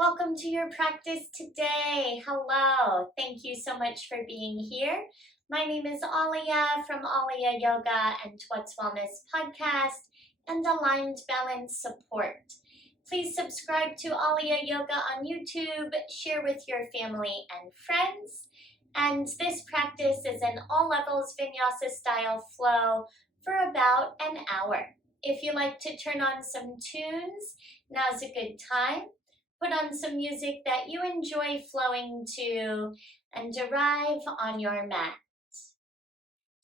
Welcome to your practice today. Hello. Thank you so much for being here. My name is Alia from Alia Yoga and What's Wellness podcast and Aligned Balance Support. Please subscribe to Alia Yoga on YouTube, share with your family and friends. And this practice is an all levels Vinyasa style flow for about an hour. If you like to turn on some tunes, now's a good time. Put on some music that you enjoy flowing to and arrive on your mat.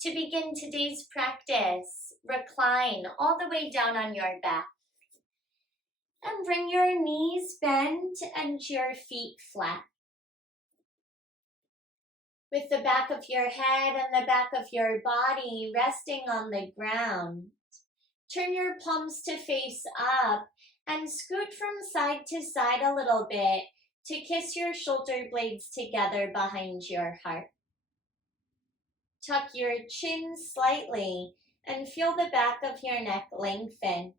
To begin today's practice, recline all the way down on your back and bring your knees bent and your feet flat. With the back of your head and the back of your body resting on the ground, turn your palms to face up and scoot from side to side a little bit to kiss your shoulder blades together behind your heart. Tuck your chin slightly and feel the back of your neck lengthen.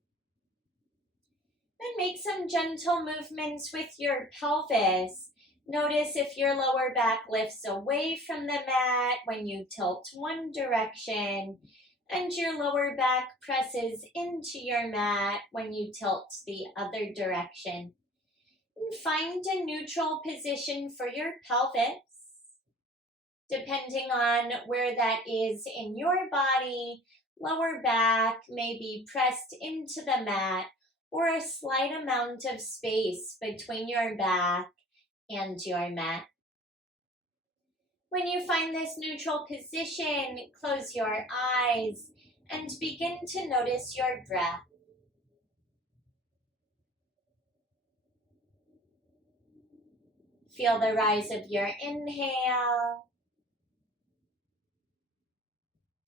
And make some gentle movements with your pelvis. Notice if your lower back lifts away from the mat when you tilt one direction, and your lower back presses into your mat when you tilt the other direction. And find a neutral position for your pelvis. Depending on where that is in your body, lower back may be pressed into the mat or a slight amount of space between your back and your mat. When you find this neutral position, close your eyes and begin to notice your breath. Feel the rise of your inhale.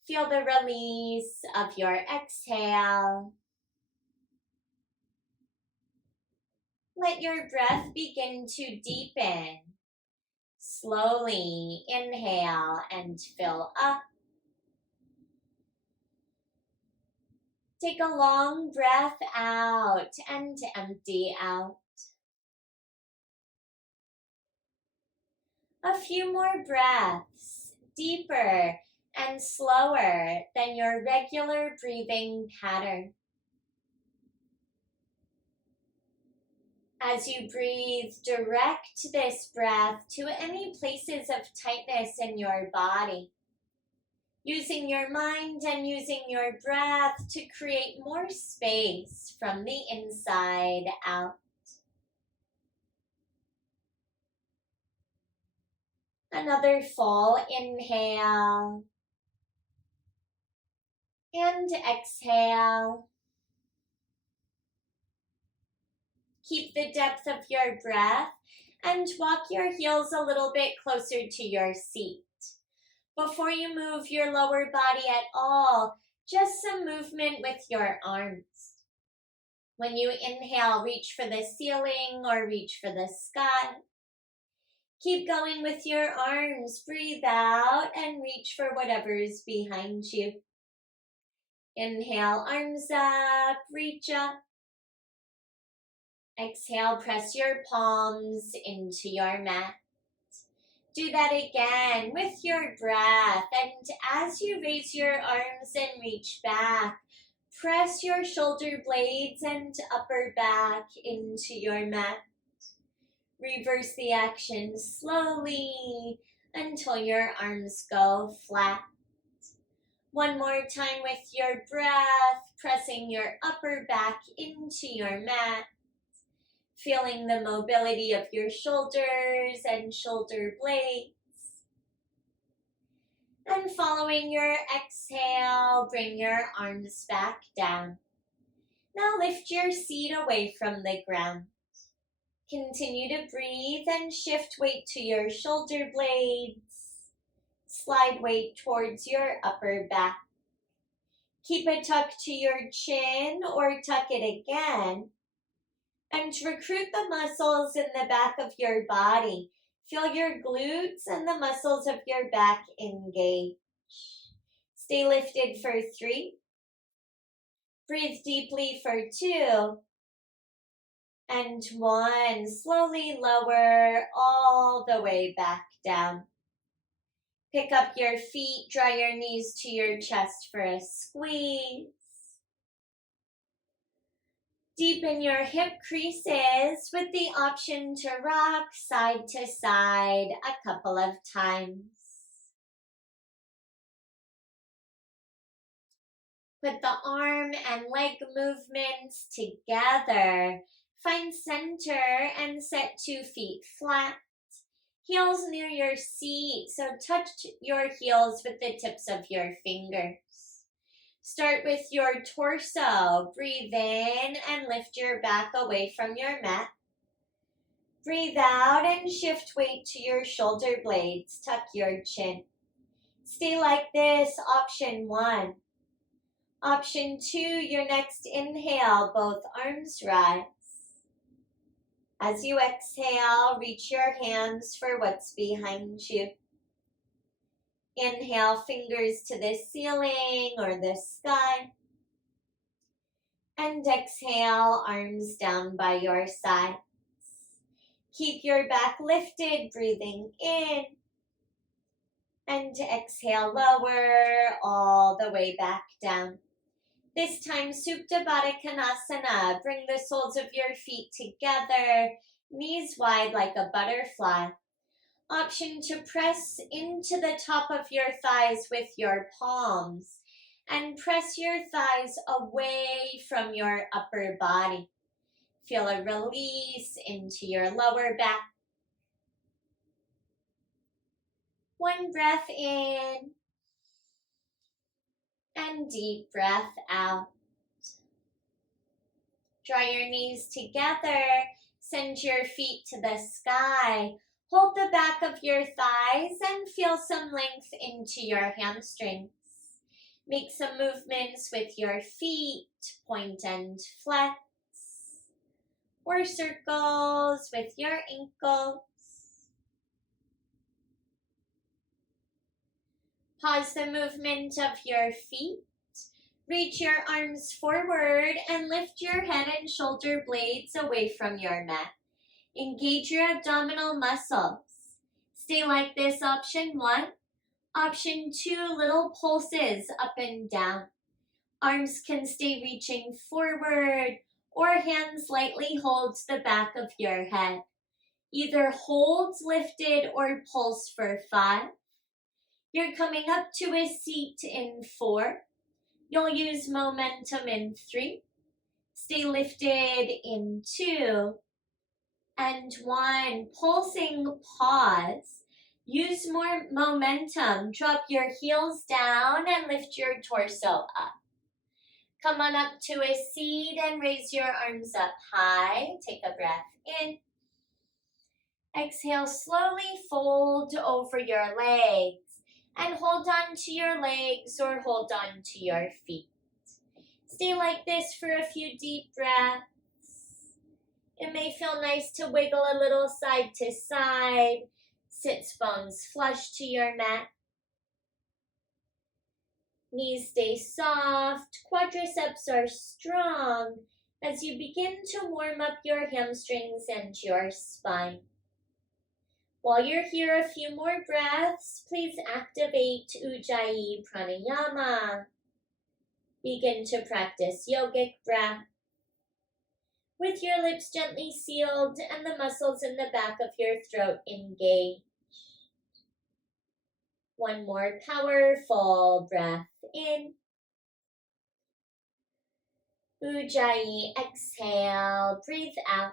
Feel the release of your exhale. Let your breath begin to deepen. Slowly inhale and fill up. Take a long breath out and empty out. A few more breaths, deeper and slower than your regular breathing pattern. As you breathe, direct this breath to any places of tightness in your body, using your mind and using your breath to create more space from the inside out. Another full inhale and exhale. Keep the depth of your breath and walk your heels a little bit closer to your seat. Before you move your lower body at all, just some movement with your arms. When you inhale, reach for the ceiling or reach for the sky. Keep going with your arms. Breathe out and reach for whatever's behind you. Inhale, arms up, reach up. Exhale, press your palms into your mat. Do that again with your breath. And as you raise your arms and reach back, press your shoulder blades and upper back into your mat. Reverse the action slowly until your arms go flat. One more time with your breath, pressing your upper back into your mat. Feeling the mobility of your shoulders and shoulder blades. And following your exhale, bring your arms back down. Now lift your seat away from the ground. Continue to breathe and shift weight to your shoulder blades. Slide weight towards your upper back. Keep it tucked to your chin or tuck it again. And recruit the muscles in the back of your body. Feel your glutes and the muscles of your back engage. Stay lifted for 3. Breathe deeply for 2. And 1, slowly lower all the way back down. Pick up your feet, draw your knees to your chest for a squeeze. Deepen your hip creases with the option to rock side to side a couple of times. Put the arm and leg movements together. Find center and set 2 feet flat. Heels near your seat, so touch your heels with the tips of your fingers. Start with your torso. Breathe in and lift your back away from your mat. Breathe out and shift weight to your shoulder blades. Tuck your chin. Stay like this, option 1. Option 2, your next inhale, both arms rise. As you exhale, reach your hands for what's behind you. Inhale, fingers to the ceiling or the sky. And exhale, arms down by your sides. Keep your back lifted, breathing in. And exhale, lower all the way back down. This time, Supta Baddha Konasana. Bring the soles of your feet together, knees wide like a butterfly. Option to press into the top of your thighs with your palms and press your thighs away from your upper body. Feel a release into your lower back. 1 breath in and deep breath out. Draw your knees together. Send your feet to the sky. Hold the back of your thighs and feel some length into your hamstrings. Make some movements with your feet, point and flex, or circles with your ankles. Pause the movement of your feet. Reach your arms forward and lift your head and shoulder blades away from your mat. Engage your abdominal muscles. Stay like this, option 1. Option 2, little pulses up and down. Arms can stay reaching forward or hands lightly hold the back of your head. Either hold lifted or pulse for 5. You're coming up to a seat in 4. You'll use momentum in 3. Stay lifted in 2. And 1. Pulsing pause. Use more momentum. Drop your heels down and lift your torso up. Come on up to a seat and raise your arms up high. Take a breath in. Exhale, slowly fold over your legs and hold on to your legs or hold on to your feet. Stay like this for a few deep breaths. It may feel nice to wiggle a little side to side. Sits bones flush to your mat. Knees stay soft. Quadriceps are strong as you begin to warm up your hamstrings and your spine. While you're here, a few more breaths. Please activate Ujjayi Pranayama. Begin to practice yogic breath. With your lips gently sealed and the muscles in the back of your throat engaged. 1 more powerful breath in. Ujjayi, exhale, breathe out.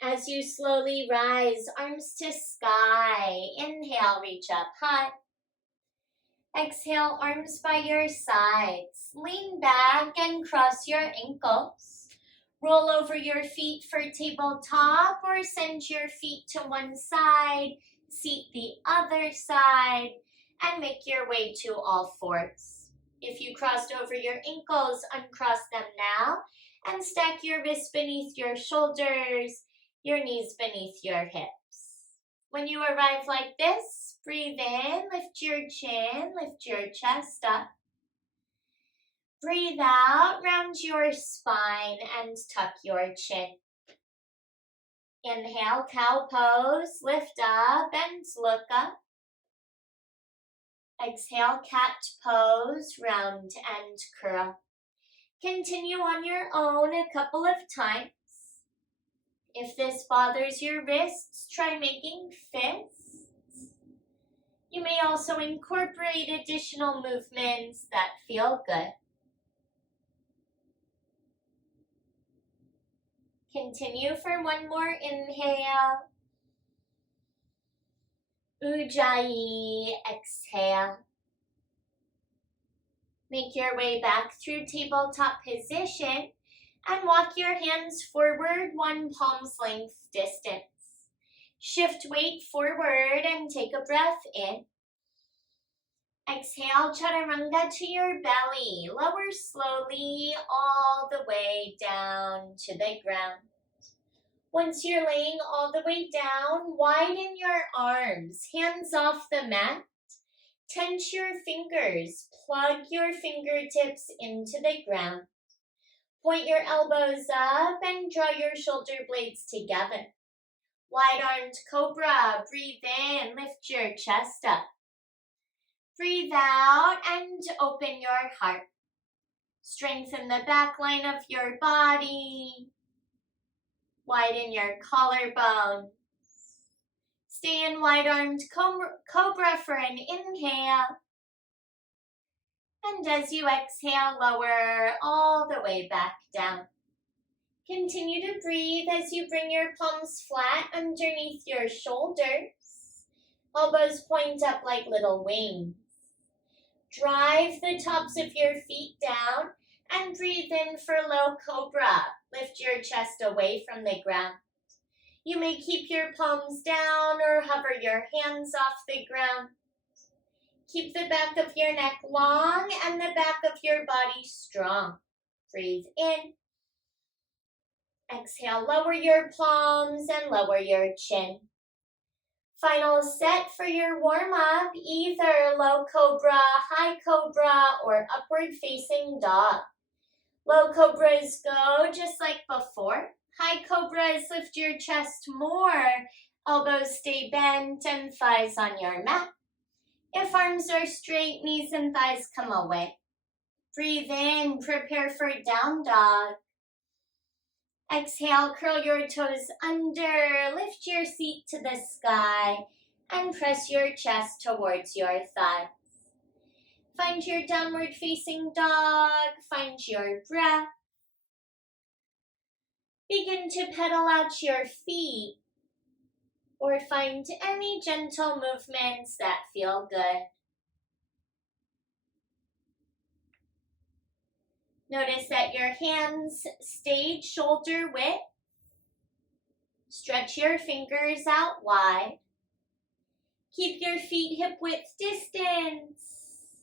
As you slowly rise, arms to sky. Inhale, reach up high. Exhale, arms by your sides. Lean back and cross your ankles. Roll over your feet for tabletop or send your feet to one side, seat the other side, and make your way to all fours. If you crossed over your ankles, uncross them now and stack your wrists beneath your shoulders, your knees beneath your hips. When you arrive like this, breathe in, lift your chin, lift your chest up. Breathe out, round your spine and tuck your chin. Inhale, cow pose, lift up and look up. Exhale, cat pose, round and curl. Continue on your own a couple of times. If this bothers your wrists, try making fists. You may also incorporate additional movements that feel good. Continue for one more inhale. Ujjayi, exhale. Make your way back through tabletop position and walk your hands forward one palm's length distance. Shift weight forward and take a breath in. Exhale, chaturanga to your belly. Lower slowly all the way down to the ground. Once you're laying all the way down, widen your arms, hands off the mat. Tense your fingers, plug your fingertips into the ground. Point your elbows up and draw your shoulder blades together. Wide-armed cobra, breathe in, lift your chest up. Breathe out and open your heart. Strengthen the back line of your body. Widen your collarbone. Stay in wide-armed cobra for an inhale. And as you exhale, lower all the way back down. Continue to breathe as you bring your palms flat underneath your shoulders. Elbows point up like little wings. Drive the tops of your feet down and breathe in for low cobra. Lift your chest away from the ground. You may keep your palms down or hover your hands off the ground. Keep the back of your neck long and the back of your body strong. Breathe in. Exhale, lower your palms and lower your chin. Final set for your warm-up, either low cobra, high cobra, or upward facing dog. Low cobras go just like before. High cobras lift your chest more. Elbows stay bent and thighs on your mat. If arms are straight, knees and thighs come away. Breathe in, prepare for down dog. Exhale, curl your toes under, lift your seat to the sky, and press your chest towards your thighs. Find your downward facing dog, find your breath. Begin to pedal out your feet, or find any gentle movements that feel good. Notice that your hands stay shoulder width. Stretch your fingers out wide. Keep your feet hip width distance.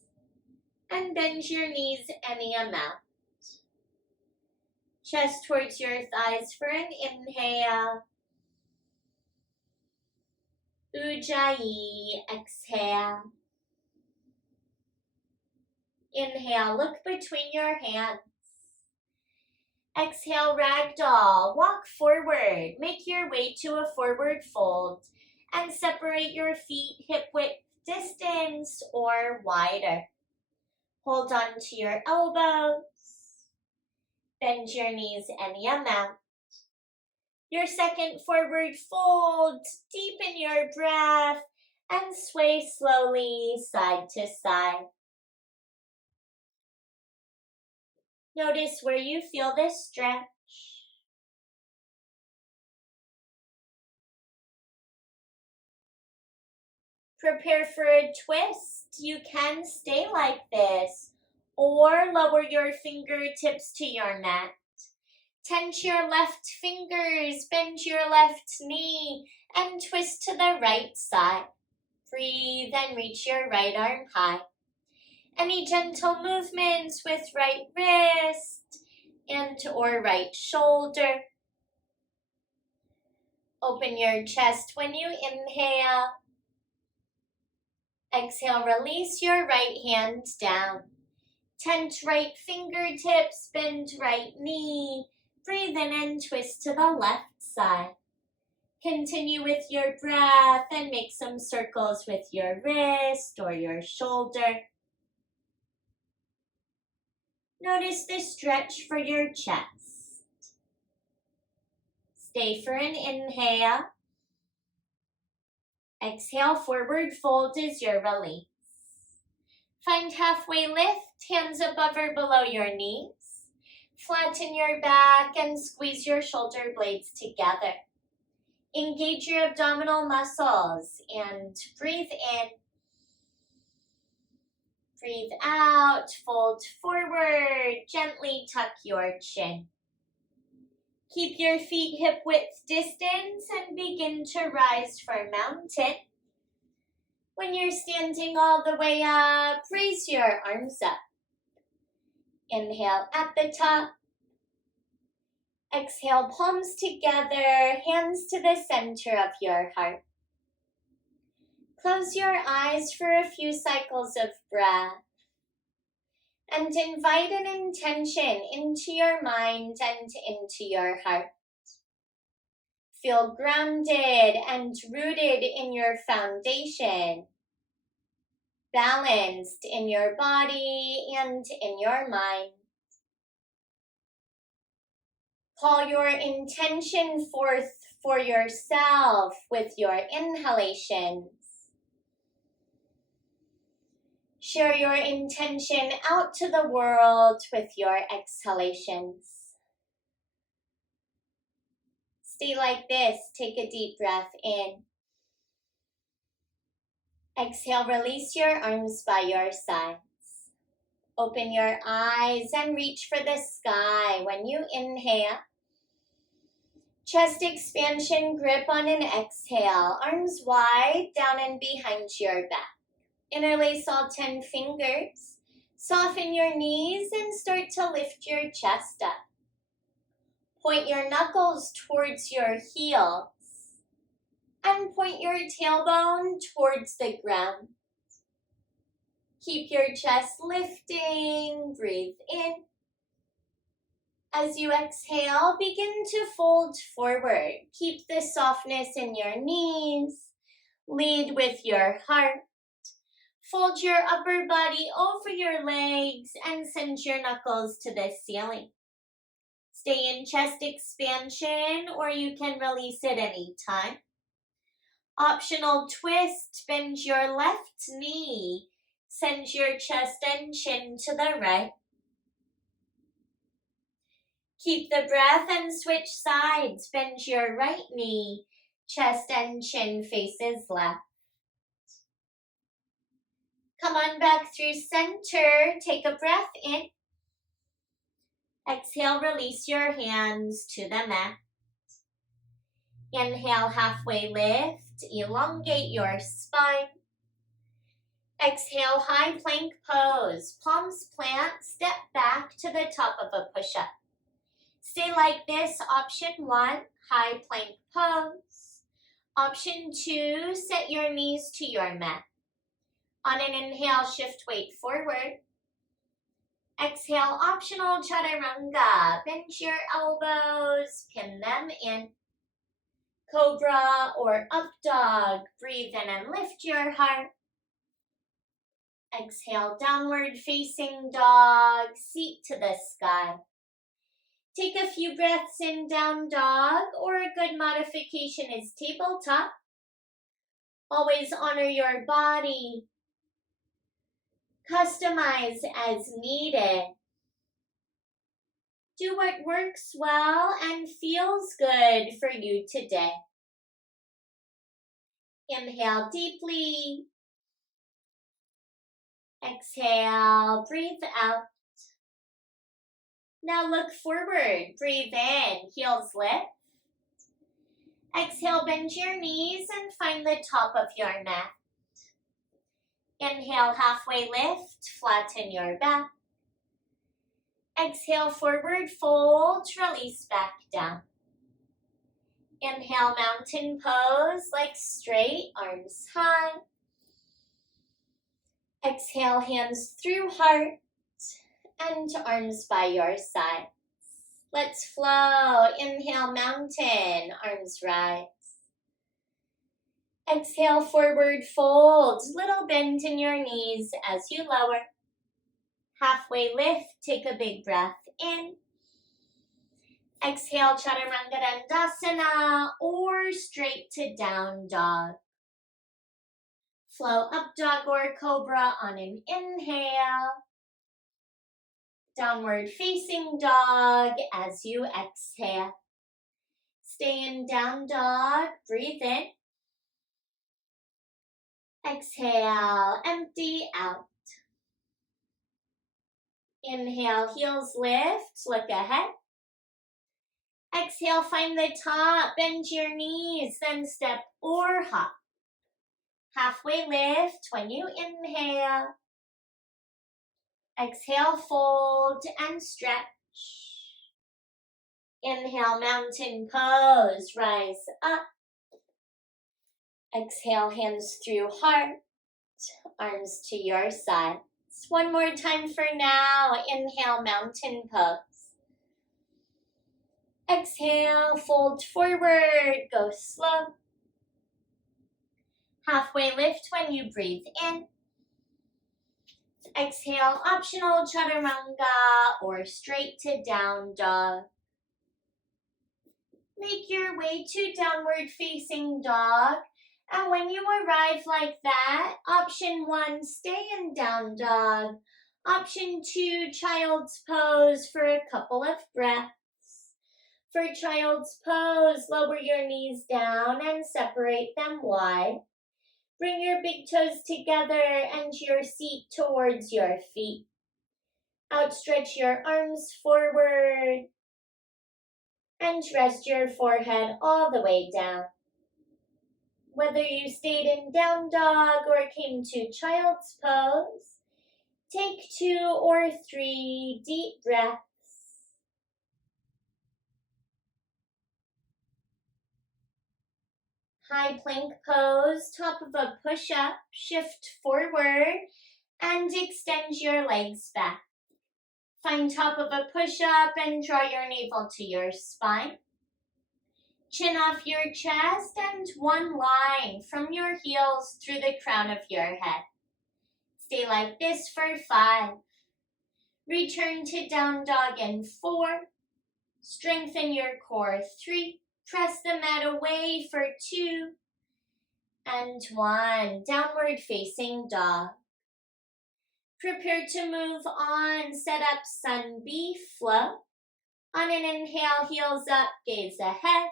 And bend your knees any amount. Chest towards your thighs for an inhale. Ujjayi, exhale. Inhale, look between your hands. Exhale, ragdoll. Walk forward. Make your way to a forward fold and separate your feet hip width distance or wider. Hold on to your elbows. Bend your knees any amount. Your second forward fold. Deepen your breath and sway slowly side to side. Notice where you feel this stretch. Prepare for a twist. You can stay like this or lower your fingertips to your mat. Tense your left fingers, bend your left knee, and twist to the right side. Breathe and reach your right arm high. Any gentle movements with right wrist and or right shoulder. Open your chest when you inhale. Exhale, release your right hand down. Tense right fingertips, bend right knee. Breathe in and twist to the left side. Continue with your breath and make some circles with your wrist or your shoulder. Notice the stretch for your chest. Stay for an inhale. Exhale, forward fold is your release. Find halfway lift, hands above or below your knees. Flatten your back and squeeze your shoulder blades together. Engage your abdominal muscles and breathe in. Breathe out, fold forward, gently tuck your chin. Keep your feet hip width distance and begin to rise for mountain. When you're standing all the way up, raise your arms up. Inhale at the top. Exhale, palms together, hands to the center of your heart. Close your eyes for a few cycles of breath. And invite an intention into your mind and into your heart. Feel grounded and rooted in your foundation. Balanced in your body and in your mind. Call your intention forth for yourself with your inhalations. Share your intention out to the world with your exhalations. Stay like this. Take a deep breath in. Exhale, release your arms by your sides. Open your eyes and reach for the sky when you inhale. Chest expansion, grip on an exhale. Arms wide, down and behind your back. Interlace all 10 fingers. Soften your knees and start to lift your chest up. Point your knuckles towards your heels. And point your tailbone towards the ground. Keep your chest lifting. Breathe in. As you exhale, begin to fold forward. Keep the softness in your knees. Lead with your heart. Fold your upper body over your legs and send your knuckles to the ceiling. Stay in chest expansion or you can release at any time. Optional twist, bend your left knee. Send your chest and chin to the right. Keep the breath and switch sides. Bend your right knee. Chest and chin faces left. Come on back through center. Take a breath in. Exhale, release your hands to the mat. Inhale, halfway lift. Elongate your spine. Exhale, high plank pose. Palms plant, step back to the top of a push-up. Stay like this. Option 1, high plank pose. Option 2, set your knees to your mat. On an inhale, shift weight forward. Exhale, optional chaturanga. Bend your elbows, pin them in. Cobra or up dog. Breathe in and lift your heart. Exhale, downward facing dog. Seat to the sky. Take a few breaths in down dog, or a good modification is tabletop. Always honor your body. Customize as needed. Do what works well and feels good for you today. Inhale deeply. Exhale, breathe out. Now look forward. Breathe in, heels lift. Exhale, bend your knees and find the top of your mat. Inhale, halfway lift, flatten your back. Exhale, forward fold, release back down. Inhale, mountain pose, legs straight, arms high. Exhale, hands through heart. and arms by your side. Let's flow. Inhale, mountain, arms rise. Exhale, forward fold, little bend in your knees as you lower. Halfway lift, take a big breath in. Exhale, Chaturanga Dandasana or straight to down dog. Flow up dog or cobra on an inhale. Downward facing dog as you exhale. Stay in down dog, breathe in. Exhale, empty out. Inhale, heels lift, look ahead. Exhale, find the top, bend your knees, then step or hop. Halfway lift when you inhale. Exhale, fold and stretch. Inhale, mountain pose, rise up. Exhale, hands through heart, arms to your sides. One more time for now. Inhale, mountain pose. Exhale, fold forward, go slow. Halfway lift when you breathe in. Exhale, optional chaturanga or straight to down dog. Make your way to downward facing dog. And when you arrive like that, option 1, stay in down dog. Option 2, child's pose for a couple of breaths. For child's pose, lower your knees down and separate them wide. Bring your big toes together and your seat towards your feet. Outstretch your arms forward and rest your forehead all the way down. Whether you stayed in down dog or came to child's pose, take 2 or 3 deep breaths. High plank pose, top of a push-up, shift forward and extend your legs back. Find top of a push-up and draw your navel to your spine. Chin off your chest and one line from your heels through the crown of your head. Stay like this for 5. Return to down dog in 4. Strengthen your core 3. Press the mat away for 2. And 1. Downward facing dog. Prepare to move on. Set up sun B flow. On an inhale, heels up, gaze ahead.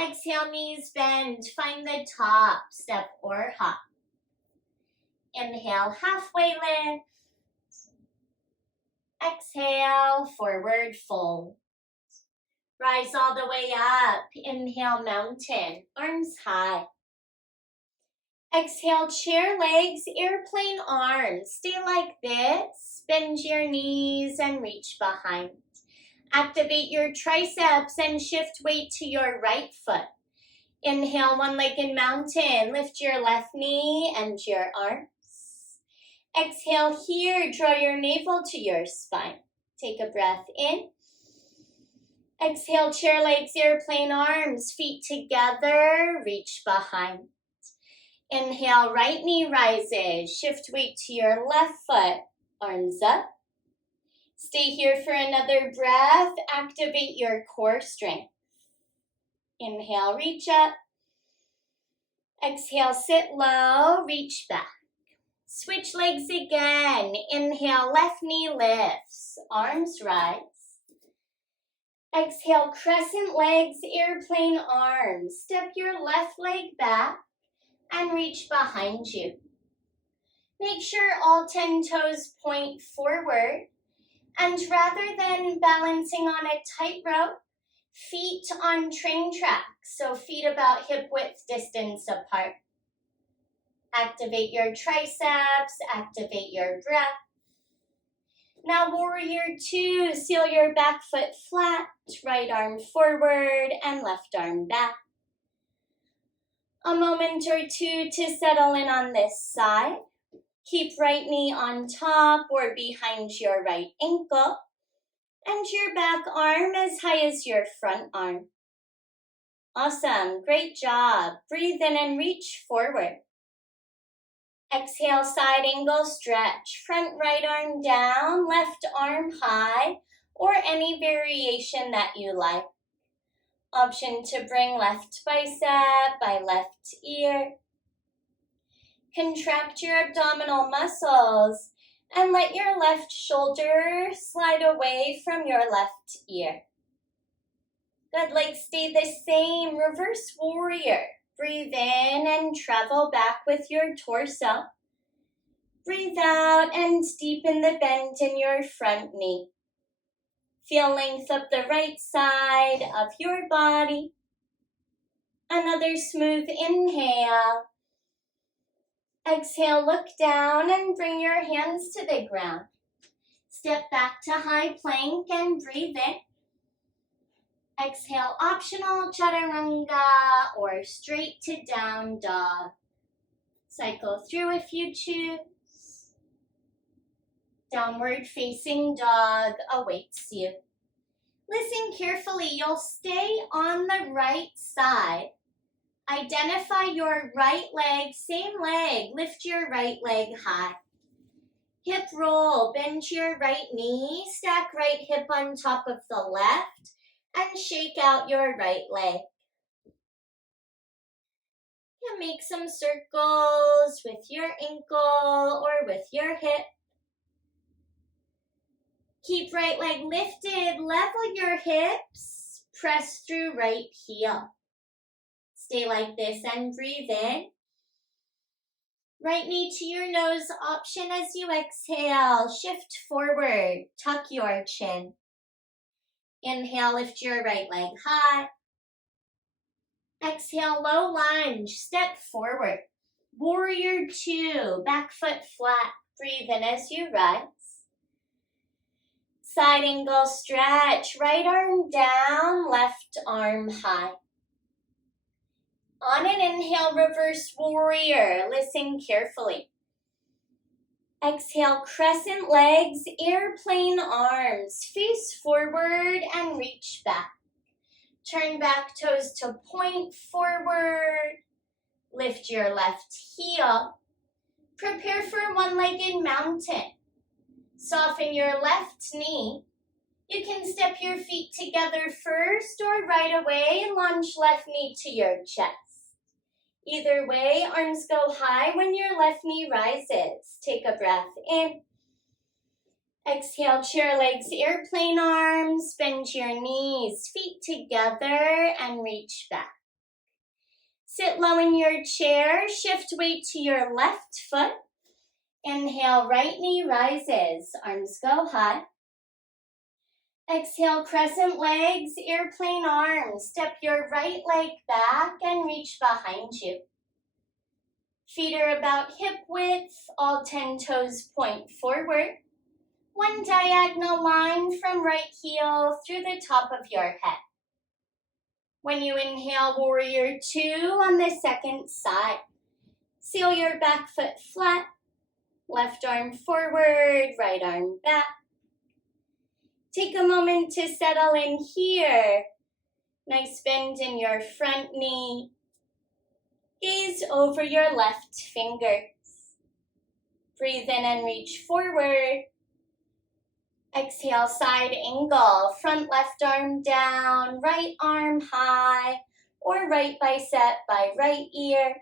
Exhale, knees bend. Find the top, step or hop. Inhale, halfway lift. Exhale, forward fold. Rise all the way up. Inhale, mountain, arms high. Exhale, chair legs, airplane arms. Stay like this. Bend your knees and reach behind. Activate your triceps and shift weight to your right foot. Inhale, one-legged mountain. Lift your left knee and your arms. Exhale here, draw your navel to your spine. Take a breath in. Exhale, chair legs, airplane arms, feet together, reach behind. Inhale, right knee rises, shift weight to your left foot, arms up. Stay here for another breath, activate your core strength. Inhale, reach up. Exhale, sit low, reach back. Switch legs again. Inhale, left knee lifts, arms rise. Exhale, crescent legs, airplane arms. Step your left leg back and reach behind you. Make sure all 10 toes point forward. And rather than balancing on a tightrope, feet on train tracks, so feet about hip width distance apart. Activate your triceps, activate your breath. Now warrior 2, seal your back foot flat, right arm forward and left arm back. A moment or 2 to settle in on this side. Keep right knee on top or behind your right ankle, and your back arm as high as your front arm. Awesome, great job. Breathe in and reach forward. Exhale, side angle stretch. Front right arm down, left arm high, or any variation that you like. Option to bring left bicep by left ear. Contract your abdominal muscles and let your left shoulder slide away from your left ear. Good, legs stay the same. Reverse warrior. Breathe in and travel back with your torso. Breathe out and deepen the bend in your front knee. Feel length up the right side of your body. Another smooth inhale. Exhale, look down and bring your hands to the ground. Step back to high plank and breathe in. Exhale, optional chaturanga or straight to down dog. Cycle through if you choose. Downward facing dog awaits you. Listen carefully, you'll stay on the right side. Identify your right leg, same leg, lift your right leg high. Hip roll, bend your right knee, stack right hip on top of the left, and shake out your right leg. You can make some circles with your ankle or with your hip. Keep right leg lifted, level your hips, press through right heel. Stay like this and breathe in. Right knee to your nose option as you exhale. Shift forward, tuck your chin. Inhale, lift your right leg high. Exhale, low lunge, step forward. Warrior two, back foot flat. Breathe in as you rise. Side angle stretch, right arm down, left arm high. On an inhale, reverse warrior. Listen carefully. Exhale, crescent legs, airplane arms. Face forward and reach back. Turn back toes to point forward. Lift your left heel. Prepare for one-legged mountain. Soften your left knee. You can step your feet together first or right away and launch left knee to your chest. Either way, arms go high when your left knee rises. Take a breath in. Exhale, chair legs, airplane arms. Bend your knees, feet together, and reach back. Sit low in your chair. Shift weight to your left foot. Inhale, right knee rises. Arms go high. Exhale, crescent legs, airplane arms. Step your right leg back and reach behind you. Feet are about hip width. All 10 toes point forward. One diagonal line from right heel through the top of your head. When you inhale, warrior two on the second side. Seal your back foot flat. Left arm forward, right arm back. Take a moment to settle in here. Nice bend in your front knee. Gaze over your left fingers. Breathe in and reach forward. Exhale, side angle. Front left arm down, right arm high, or right bicep by right ear.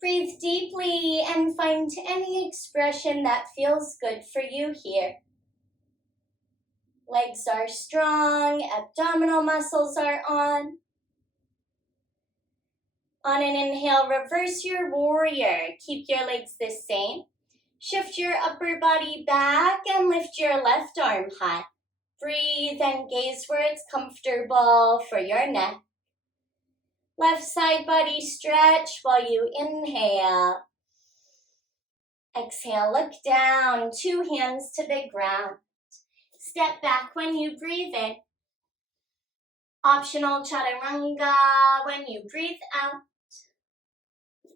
Breathe deeply and find any expression that feels good for you here. Legs are strong, abdominal muscles are on. On an inhale, reverse your warrior. Keep your legs the same. Shift your upper body back and lift your left arm high. Breathe and gaze where it's comfortable for your neck. Left side body stretch while you inhale. Exhale, look down, 2 hands to the ground. Step back when you breathe in. Optional chaturanga when you breathe out.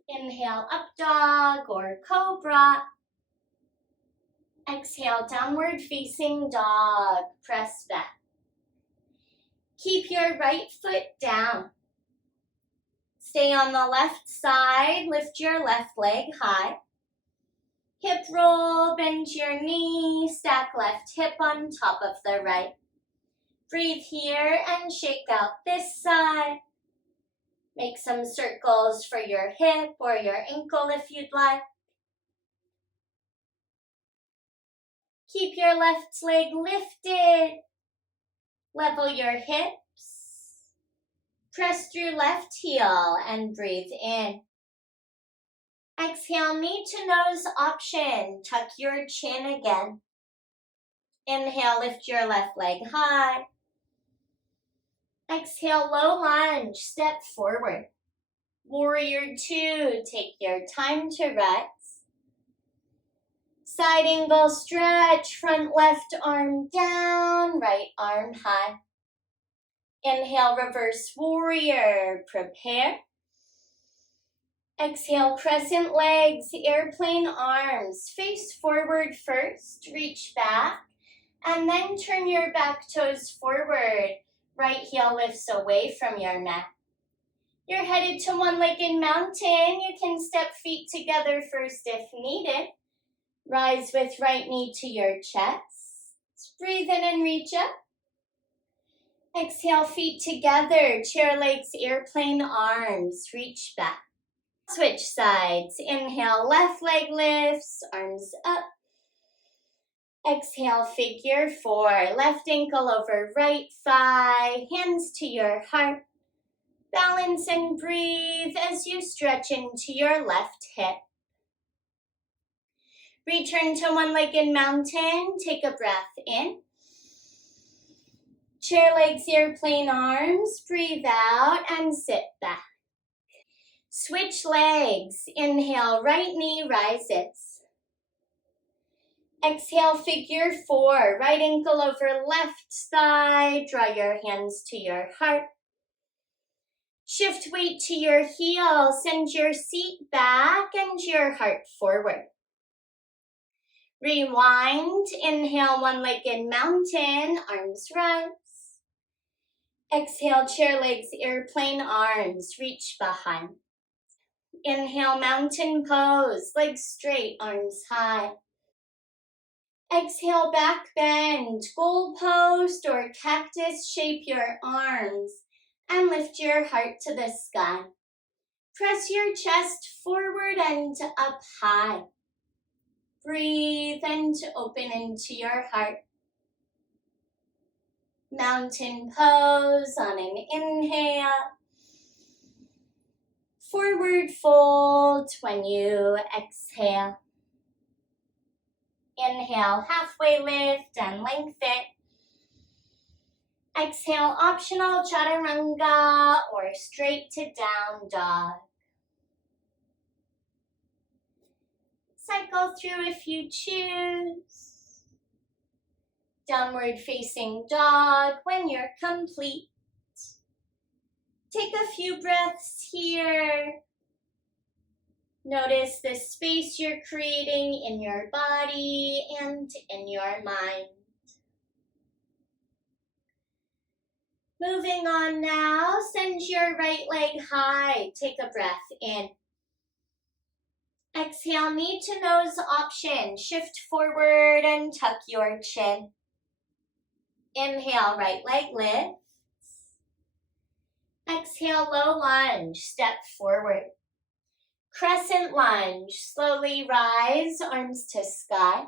Inhale, up dog or cobra. Exhale, downward facing dog. Press back. Keep your right foot down. Stay on the left side. Lift your left leg high. Hip roll, bend your knee. Stack left hip on top of the right. Breathe here and shake out this side. Make some circles for your hip or your ankle if you'd like. Keep your left leg lifted. Level your hips. Press through left heel and breathe in. Exhale, knee to nose option. Tuck your chin again. Inhale, lift your left leg high. Exhale, low lunge, step forward. Warrior two, take your time to rest. Side angle stretch, front left arm down, right arm high. Inhale, reverse warrior, prepare. Exhale, crescent legs, airplane arms. Face forward first, reach back, and then turn your back toes forward. Right heel lifts away from your mat. You're headed to one-legged mountain. You can step feet together first if needed. Rise with right knee to your chest. Breathe in and reach up. Exhale, feet together. Chair legs, airplane arms. Reach back. Switch sides. Inhale, left leg lifts, arms up. Exhale, figure four. Left ankle over right thigh. Hands to your heart. Balance and breathe as you stretch into your left hip. Return to one-legged mountain. Take a breath in. Chair legs, airplane arms. Breathe out and sit back. Switch legs. Inhale, right knee rises. Exhale, figure four. Right ankle over left thigh. Draw your hands to your heart. Shift weight to your heel. Send your seat back and your heart forward. Rewind. Inhale, one-legged mountain. Arms rise. Exhale, chair legs, airplane arms. Reach behind. Inhale, mountain pose. Legs straight, arms high. Exhale, back bend. Goalpost or cactus, shape your arms. And lift your heart to the sky. Press your chest forward and up high. Breathe and open into your heart. Mountain pose on an inhale. Forward fold when you exhale. Inhale, halfway lift and lengthen. Exhale, optional chaturanga or straight to down dog. Cycle through if you choose. Downward facing dog when you're complete. Take a few breaths here. Notice the space you're creating in your body and in your mind. Moving on now, send your right leg high. Take a breath in. Exhale, knee to nose option. Shift forward and tuck your chin. Inhale, right leg lifts. Exhale, low lunge. Step forward. Crescent lunge. Slowly rise, arms to sky.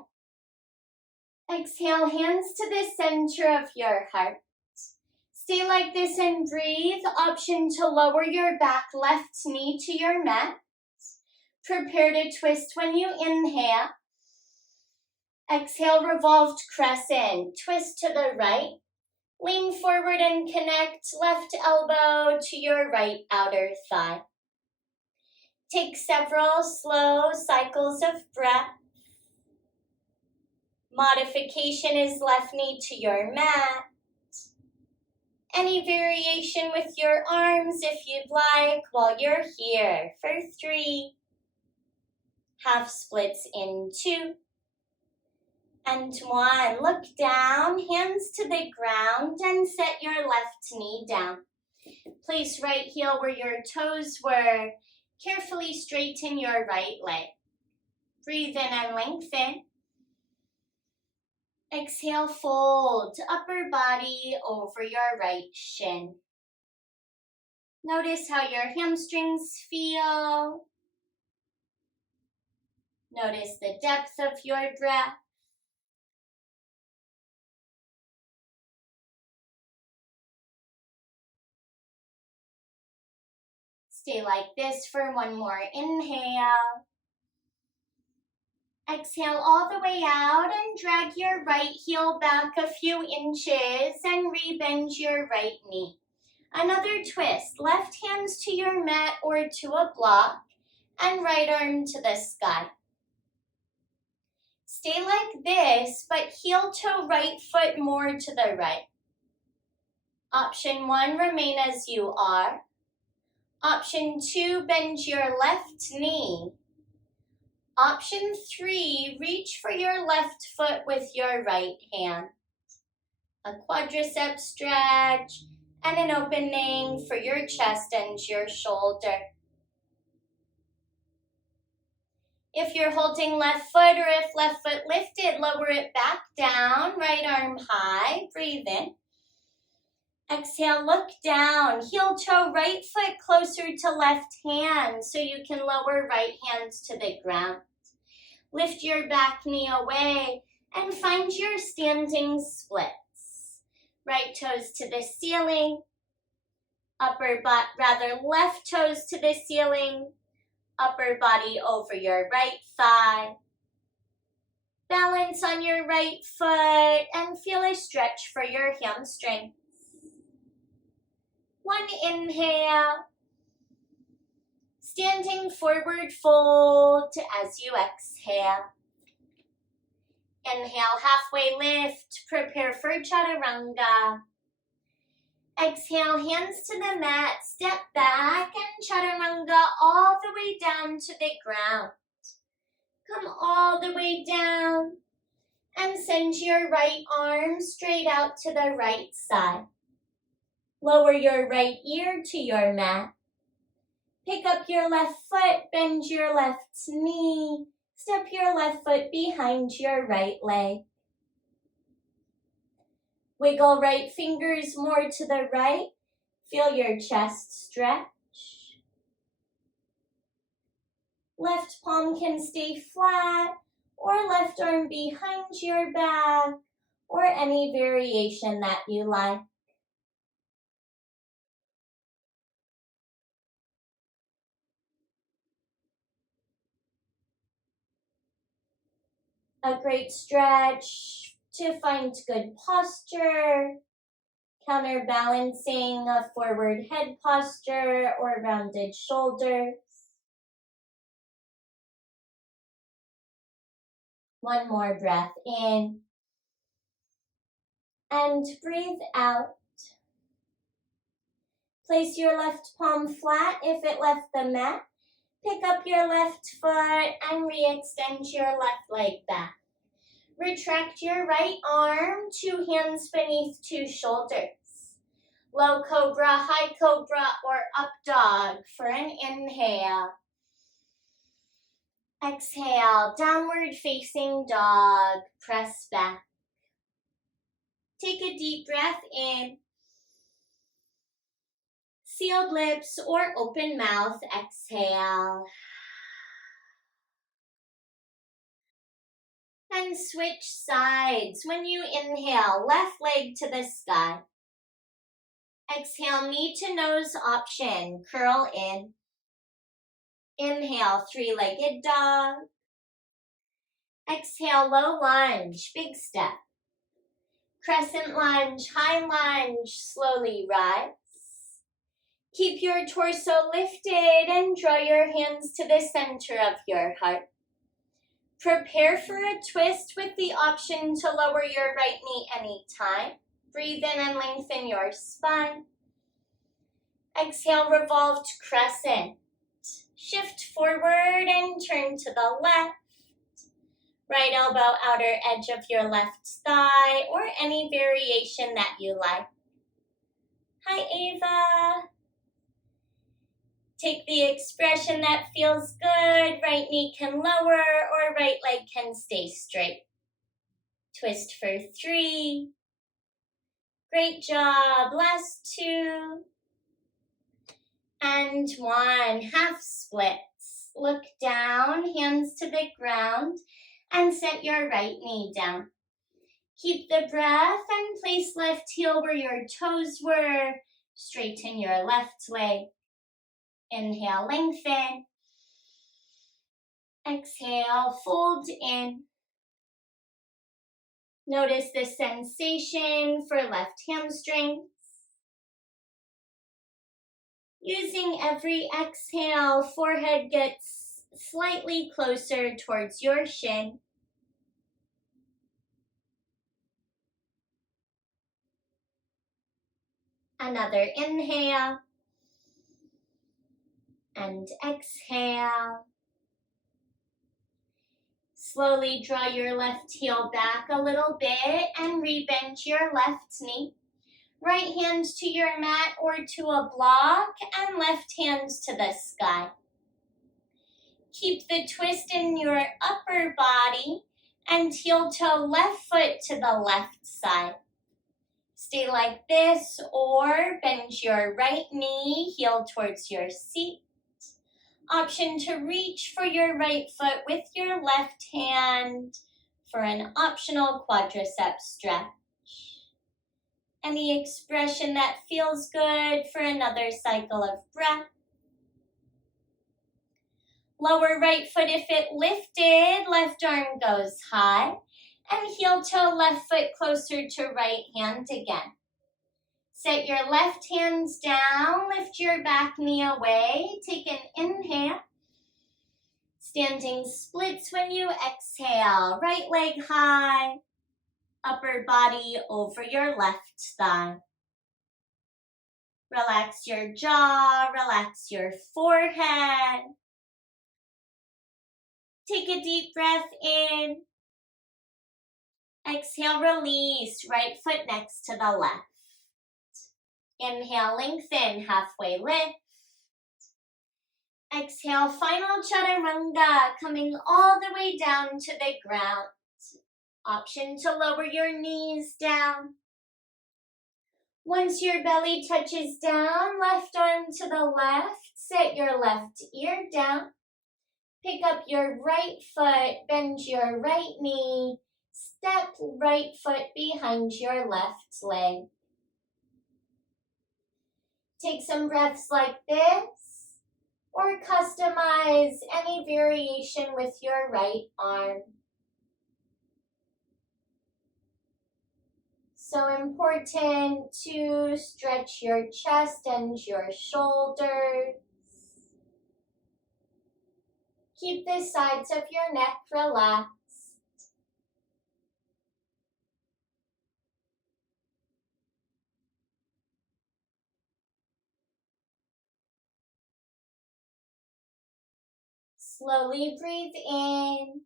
Exhale, hands to the center of your heart. Stay like this and breathe. Option to lower your back left knee to your mat. Prepare to twist when you inhale. Exhale, revolved crescent. Twist to the right. Lean forward and connect left elbow to your right outer thigh. Take several slow cycles of breath. Modification is left knee to your mat. Any variation with your arms if you'd like while you're here for 3, half splits in 2, and 1. Look down, hands to the ground, and set your left knee down. Place right heel where your toes were. Carefully straighten your right leg. Breathe in and lengthen. Exhale, fold upper body over your right shin. Notice how your hamstrings feel. Notice the depth of your breath. Stay like this for one more inhale. Exhale all the way out and drag your right heel back a few inches and rebend your right knee. Another twist, left hands to your mat or to a block and right arm to the sky. Stay like this, but heel toe right foot more to the right. Option 1, remain as you are. Option 2, bend your left knee. Option 3, reach for your left foot with your right hand. A quadricep stretch and an opening for your chest and your shoulder. If you're holding left foot or if left foot lifted, lower it back down, right arm high, breathe in. Exhale, look down, heel toe right foot closer to left hand so you can lower right hand to the ground. Lift your back knee away and find your standing splits. Right toes to the ceiling, left toes to the ceiling, upper body over your right thigh. Balance on your right foot and feel a stretch for your hamstrings. One inhale. Standing forward fold as you exhale. Inhale, halfway lift, prepare for chaturanga. Exhale, hands to the mat, step back and chaturanga all the way down to the ground. Come all the way down and send your right arm straight out to the right side. Lower your right ear to your mat. Pick up your left foot, bend your left knee, step your left foot behind your right leg. Wiggle right fingers more to the right, feel your chest stretch. Left palm can stay flat, or left arm behind your back, or any variation that you like. A great stretch to find good posture, counterbalancing a forward head posture or rounded shoulders. One more breath in and breathe out. Place your left palm flat if it left the mat. Pick up your left foot and re-extend your left leg back. Retract your right arm, 2 hands beneath 2 shoulders. Low cobra, high cobra, or up dog for an inhale. Exhale, downward facing dog, press back. Take a deep breath in. Sealed lips or open mouth, exhale. And switch sides. When you inhale, left leg to the sky. Exhale, knee to nose option, curl in. Inhale, 3-legged dog. Exhale, low lunge, big step. Crescent lunge, high lunge, slowly rise. Keep your torso lifted and draw your hands to the center of your heart. Prepare for a twist with the option to lower your right knee anytime. Breathe in and lengthen your spine. Exhale, revolved crescent. Shift forward and turn to the left. Right elbow, outer edge of your left thigh, or any variation that you like. Hi, Ava. Take the expression that feels good. Right knee can lower or right leg can stay straight. Twist for 3. Great job. Last 2. And 1. Half splits. Look down, hands to the ground, and set your right knee down. Keep the breath and place left heel where your toes were. Straighten your left leg. Inhale, lengthen. Exhale, fold in. Notice the sensation for left hamstring. Using every exhale, forehead gets slightly closer towards your shin. Another inhale and exhale. Slowly draw your left heel back a little bit and rebend your left knee. Right hand to your mat or to a block and left hand to the sky. Keep the twist in your upper body and heel toe left foot to the left side. Stay like this or bend your right knee, heel towards your seat. Option to reach for your right foot with your left hand for an optional quadricep stretch. Any expression that feels good for another cycle of breath. Lower right foot if it lifted, left arm goes high, and heel toe left foot closer to right hand again. Set your left hands down, lift your back knee away, take an inhale. Standing splits when you exhale, right leg high, upper body over your left thigh. Relax your jaw, relax your forehead. Take a deep breath in. Exhale, release, right foot next to the left. Inhale, lengthen, halfway lift. Exhale, final chaturanga, coming all the way down to the ground. Option to lower your knees down. Once your belly touches down, left arm to the left, set your left ear down. Pick up your right foot, bend your right knee, step right foot behind your left leg. Take some breaths like this, or customize any variation with your right arm. So important to stretch your chest and your shoulders. Keep the sides of your neck relaxed. Slowly breathe in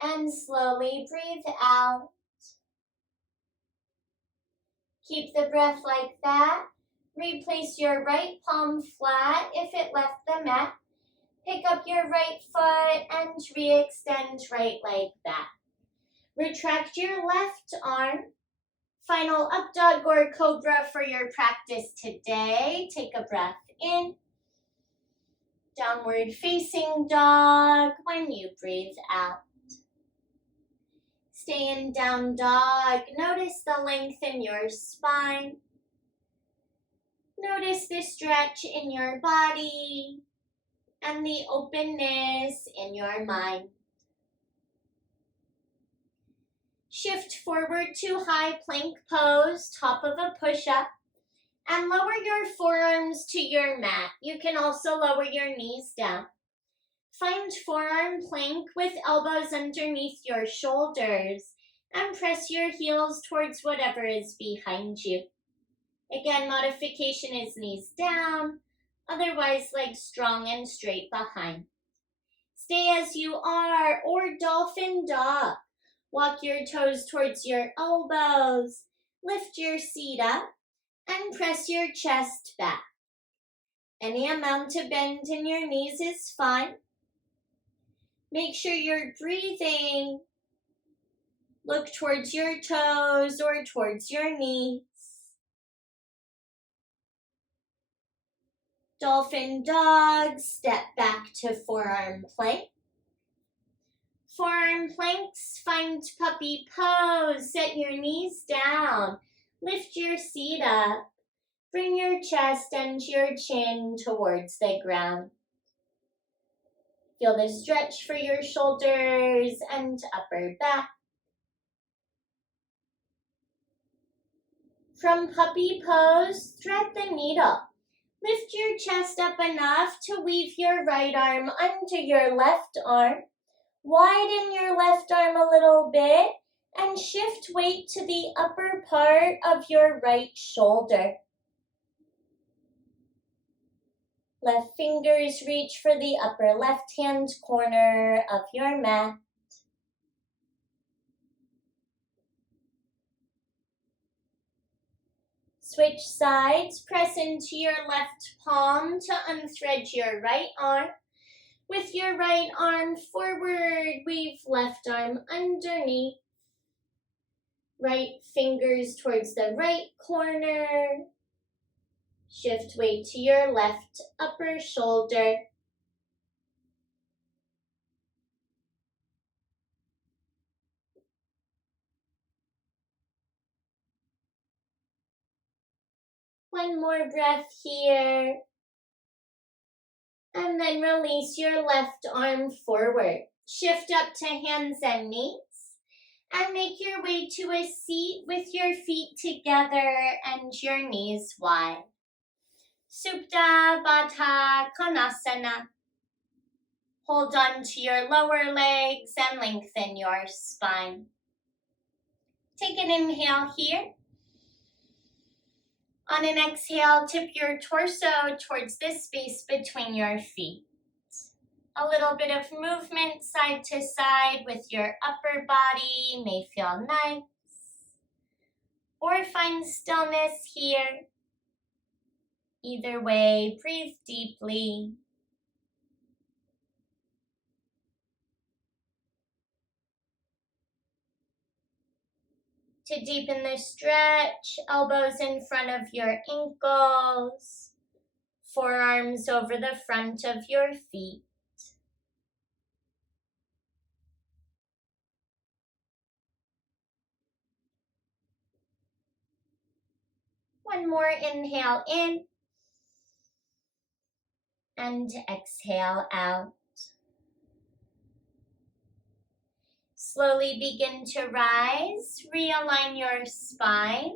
and slowly breathe out. Keep the breath like that. Replace your right palm flat if it left the mat. Pick up your right foot and re-extend right leg back. Retract your left arm. Final up dog or cobra for your practice today. Take a breath in. Downward facing dog when you breathe out. Stay in down dog. Notice the length in your spine. Notice the stretch in your body and the openness in your mind. Shift forward to high plank pose, top of a push-up, and lower your forearms to your mat. You can also lower your knees down. Find forearm plank with elbows underneath your shoulders and press your heels towards whatever is behind you. Again, modification is knees down, otherwise legs strong and straight behind. Stay as you are, or dolphin dog. Walk your toes towards your elbows, lift your seat up, and press your chest back. Any amount of bend in your knees is fine. Make sure you're breathing. Look towards your toes or towards your knees. Dolphin dog, step back to forearm plank. Forearm planks, find puppy pose. Set your knees down. Lift your seat up. Bring your chest and your chin towards the ground. Feel the stretch for your shoulders and upper back. From puppy pose, thread the needle. Lift your chest up enough to weave your right arm under your left arm. Widen your left arm a little bit and shift weight to the upper part of your right shoulder. Left fingers reach for the upper left-hand corner of your mat. Switch sides, press into your left palm to unthread your right arm. With your right arm forward, weave left arm underneath. Right fingers towards the right corner. Shift weight to your left upper shoulder. One more breath here. And then release your left arm forward. Shift up to hands and knees. And make your way to a seat with your feet together and your knees wide. Supta Baddha Konasana. Hold on to your lower legs and lengthen your spine. Take an inhale here. On an exhale, tip your torso towards the space between your feet. A little bit of movement side to side with your upper body may feel nice. Or find stillness here. Either way, breathe deeply. To deepen the stretch, elbows in front of your ankles, forearms over the front of your feet. One more inhale in and exhale out. Slowly begin to rise, realign your spine,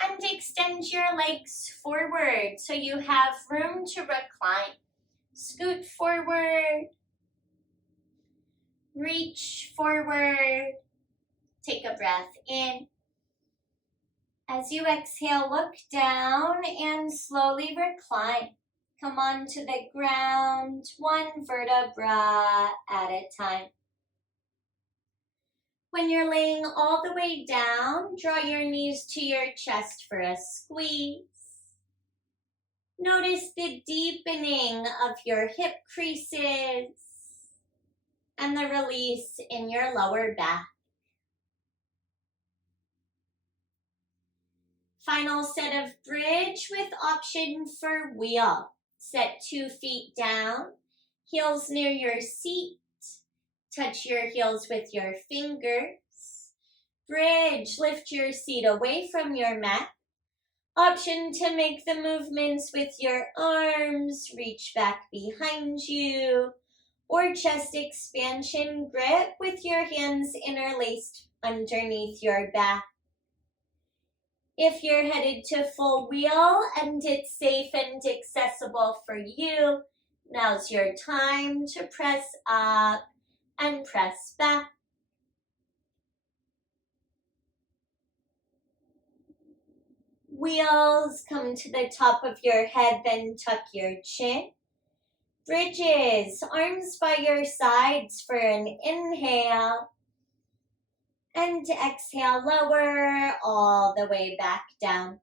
and extend your legs forward so you have room to recline. Scoot forward, reach forward, take a breath in. As you exhale, look down and slowly recline. Come onto the ground, one vertebra at a time. When you're laying all the way down, draw your knees to your chest for a squeeze. Notice the deepening of your hip creases and the release in your lower back. Final set of bridge with option for wheel. Set 2 feet down, heels near your seat. Touch your heels with your fingers. Bridge, lift your seat away from your mat. Option to make the movements with your arms, reach back behind you. Or chest expansion grip with your hands interlaced underneath your back. If you're headed to full wheel and it's safe and accessible for you, now's your time to press up and press back. Wheels come to the top of your head, then tuck your chin. Bridges, arms by your sides for an inhale. And exhale, lower all the way back down.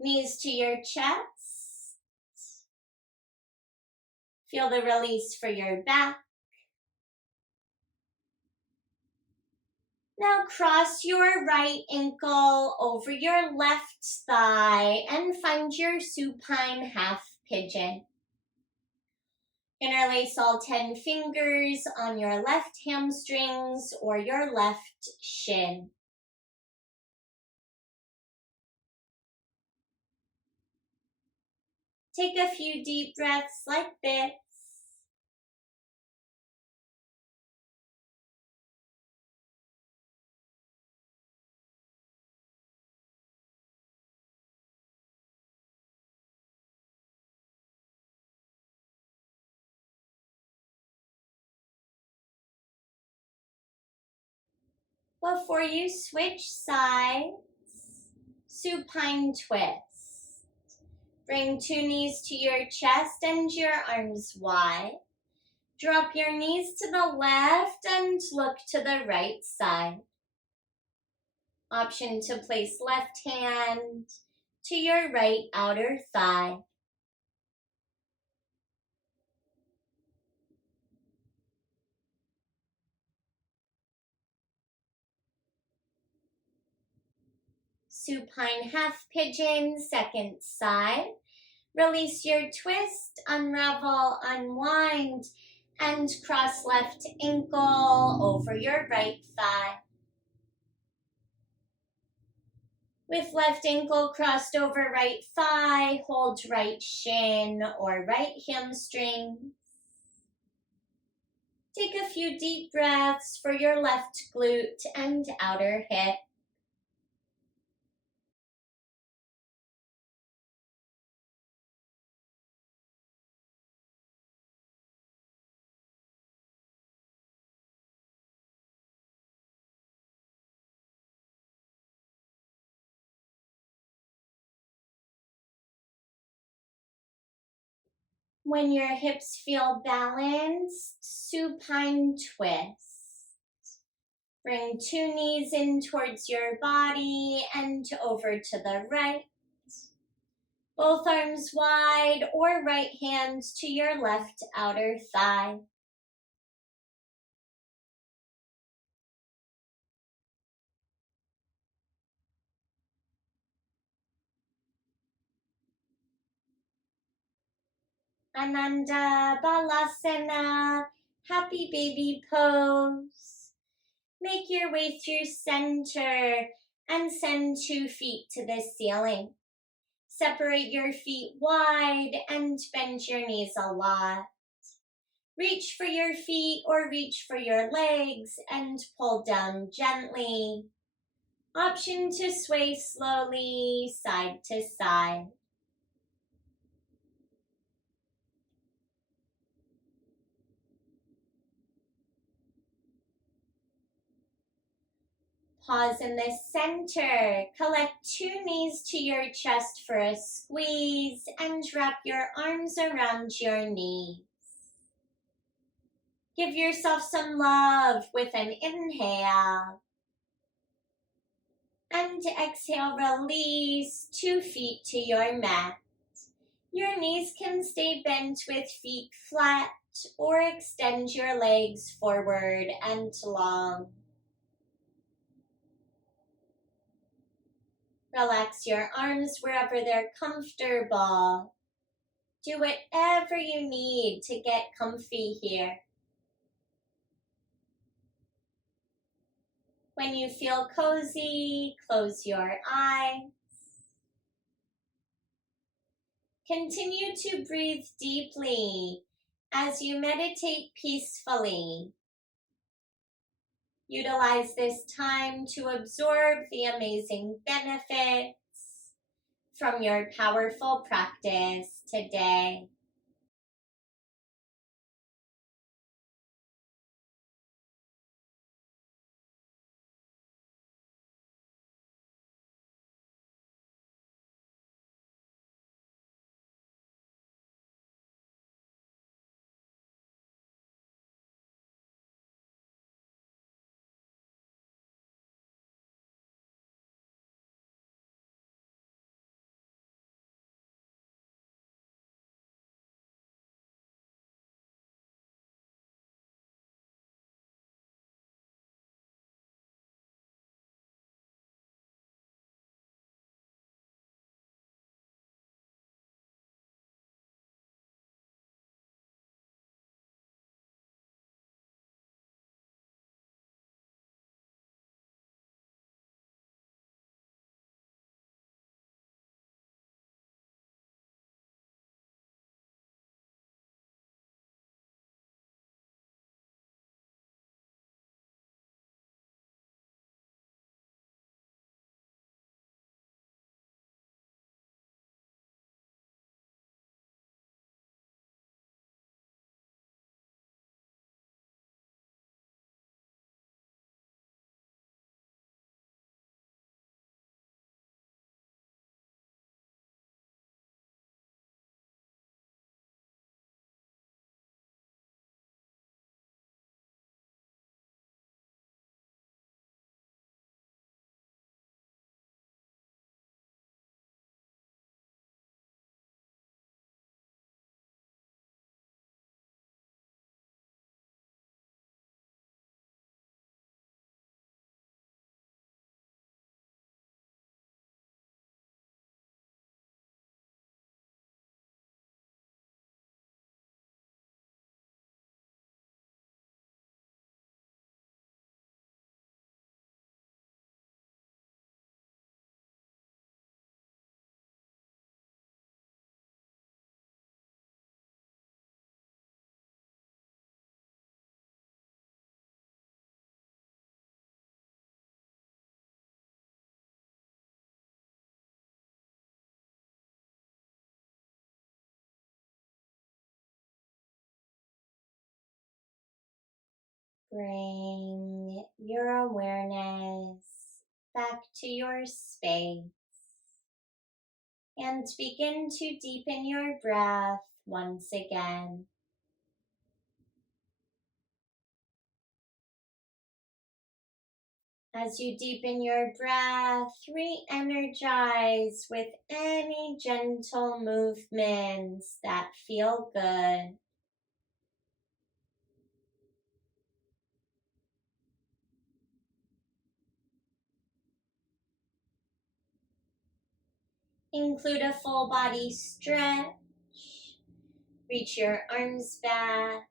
Knees to your chest. Feel the release for your back. Now cross your right ankle over your left thigh and find your supine half pigeon. Interlace all 10 fingers on your left hamstrings or your left shin. Take a few deep breaths like this. Before you switch sides, supine twist. Bring 2 knees to your chest and your arms wide. Drop your knees to the left and look to the right side. Option to place left hand to your right outer thigh. Supine half pigeon, second side. Release your twist, unravel, unwind, and cross left ankle over your right thigh. With left ankle crossed over right thigh, hold right shin or right hamstring. Take a few deep breaths for your left glute and outer hip. When your hips feel balanced, supine twist. Bring 2 knees in towards your body and over to the right. Both arms wide or right hand to your left outer thigh. Ananda Balasana, happy baby pose. Make your way through center and send 2 feet to the ceiling. Separate your feet wide and bend your knees a lot. Reach for your feet or reach for your legs and pull down gently. Option to sway slowly side to side. Pause in the center. Collect 2 knees to your chest for a squeeze and wrap your arms around your knees. Give yourself some love with an inhale. And exhale, release 2 feet to your mat. Your knees can stay bent with feet flat or extend your legs forward and long. Relax your arms wherever they're comfortable. Do whatever you need to get comfy here. When you feel cozy, close your eyes. Continue to breathe deeply as you meditate peacefully. Utilize this time to absorb the amazing benefits from your powerful practice today. Bring your awareness back to your space and begin to deepen your breath once again. As you deepen your breath, re-energize with any gentle movements that feel good. Include a full body stretch. Reach your arms back.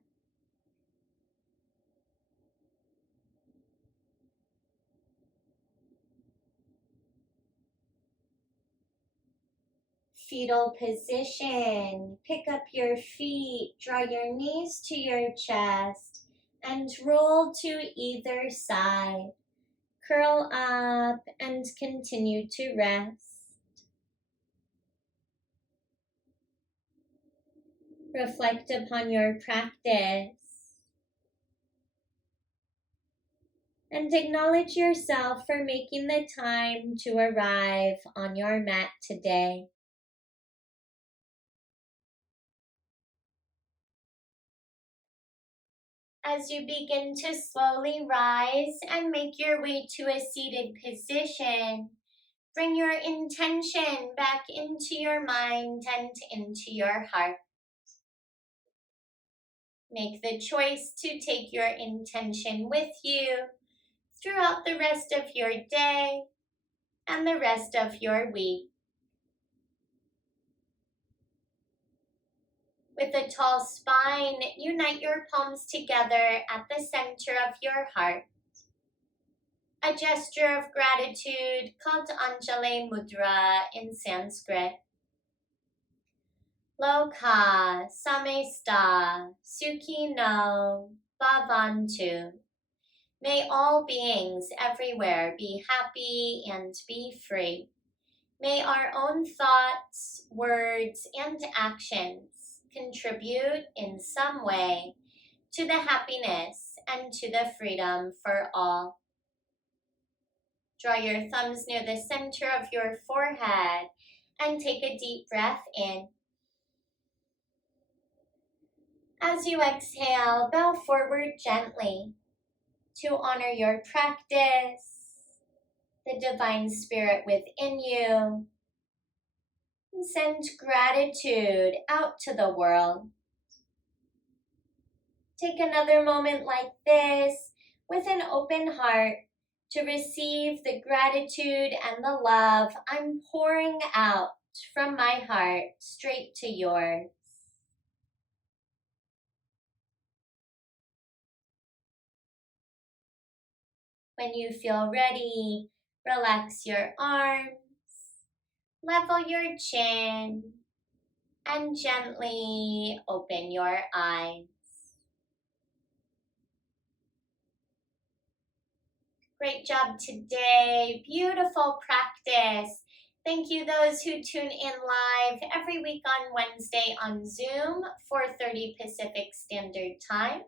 Fetal position. Pick up your feet, draw your knees to your chest, and roll to either side. Curl up and continue to rest. Reflect upon your practice and acknowledge yourself for making the time to arrive on your mat today. As you begin to slowly rise and make your way to a seated position, bring your intention back into your mind and into your heart. Make the choice to take your intention with you throughout the rest of your day and the rest of your week. With a tall spine, unite your palms together at the center of your heart. A gesture of gratitude called Anjali Mudra in Sanskrit. Loka samesta sukhino bhavantu. May all beings everywhere be happy and be free. May our own thoughts, words, and actions contribute in some way to the happiness and to the freedom for all. Draw your thumbs near the center of your forehead and take a deep breath in. As you exhale, bow forward gently to honor your practice, the divine spirit within you, and send gratitude out to the world. Take another moment like this with an open heart to receive the gratitude and the love I'm pouring out from my heart straight to yours. When you feel ready, relax your arms, level your chin, and gently open your eyes. Great job today. Beautiful practice. Thank you those who tune in live every week on Wednesday on Zoom, 4:30 Pacific Standard Time.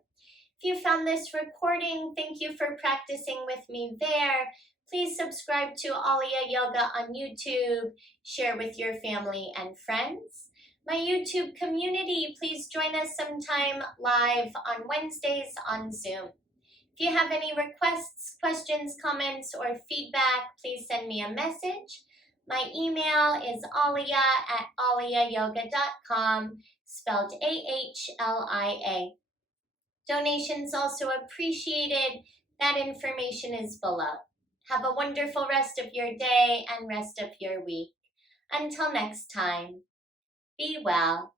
If you found this recording, thank you for practicing with me there. Please subscribe to Alaya Yoga on YouTube. Share with your family and friends. My YouTube community, please join us sometime live on Wednesdays on Zoom. If you have any requests, questions, comments, or feedback, please send me a message. My email is alia@aliayoga.com, spelled AHLIA. Donations also appreciated. That information is below. Have a wonderful rest of your day and rest of your week. Until next time, be well.